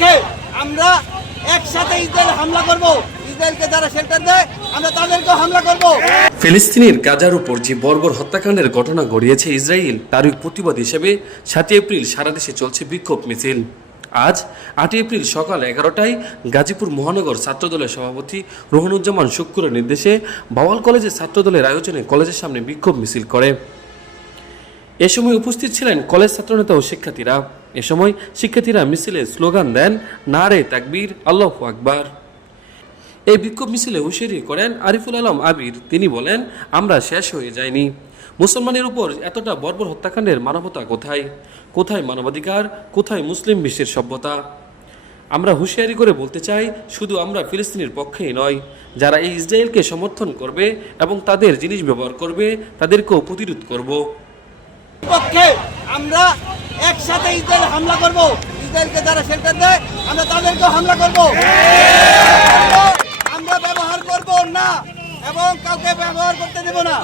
পক্ষে আমরা একসাথে ইসরায়েল হামলা করব। ইসরায়েলকে যারা শেল্টার দেয় আমরা তাদেরকেও হামলা করব। ফিলিস্তিনের গাজার উপর যে বর্বর হত্যাকাণ্ডের ঘটনা ঘটিয়েছে ইসরায়েল তারই প্রতিবাদ হিসেবে 7 এপ্রিল সারা দেশে চলছে বিক্ষোভ মিছিল। আজ 8 এপ্রিল সকাল 11টায় গাজীপুর মহানগর ছাত্রদলের সভাপতি রোহনুজ্জামান শুক্কুরের নির্দেশে বাওয়াল কলেজের ছাত্রদলের আয়োজনে কলেজের সামনে বিক্ষোভ মিছিল করে। এ সময় উপস্থিত ছিলেন কলেজ ছাত্রনেতা ও শিক্ষার্থীরা। এ সময় শিক্ষার্থীরা মিছিলে স্লোগান দেন, নারে তাকবীর, আল্লাহু আকবার। এই বিক্ষোভ মিছিলে হুঁশিয়ারি করেন আরিফুল আলম আবির। তিনি বলেন, আমরা শেষ হয়ে যাইনি। মুসলমানের উপর এতটা বর্বর হত্যাকাণ্ডের মানবতা কোথায়? কোথায় মানবাধিকার? কোথায় মুসলিম বিশ্বের সভ্যতা? আমরা হুঁশিয়ারি করে বলতে চাই, শুধু আমরা ফিলিস্তিনের পক্ষেই নয়, যারা এই ইসরায়েলকে সমর্থন করবে এবং তাদের জিনিস ব্যবহার করবে তাদেরকেও প্রতিরোধ করব। পক্ষে আমরা একসাথে ইসরায়েল হামলা করব। ইসরায়েলকে যারা শেল্টার দেয় আমরা তাদেরকেও হামলা করব। আমরা ব্যবহার করব না এবং কাউকে ব্যবহার করতে দেব না।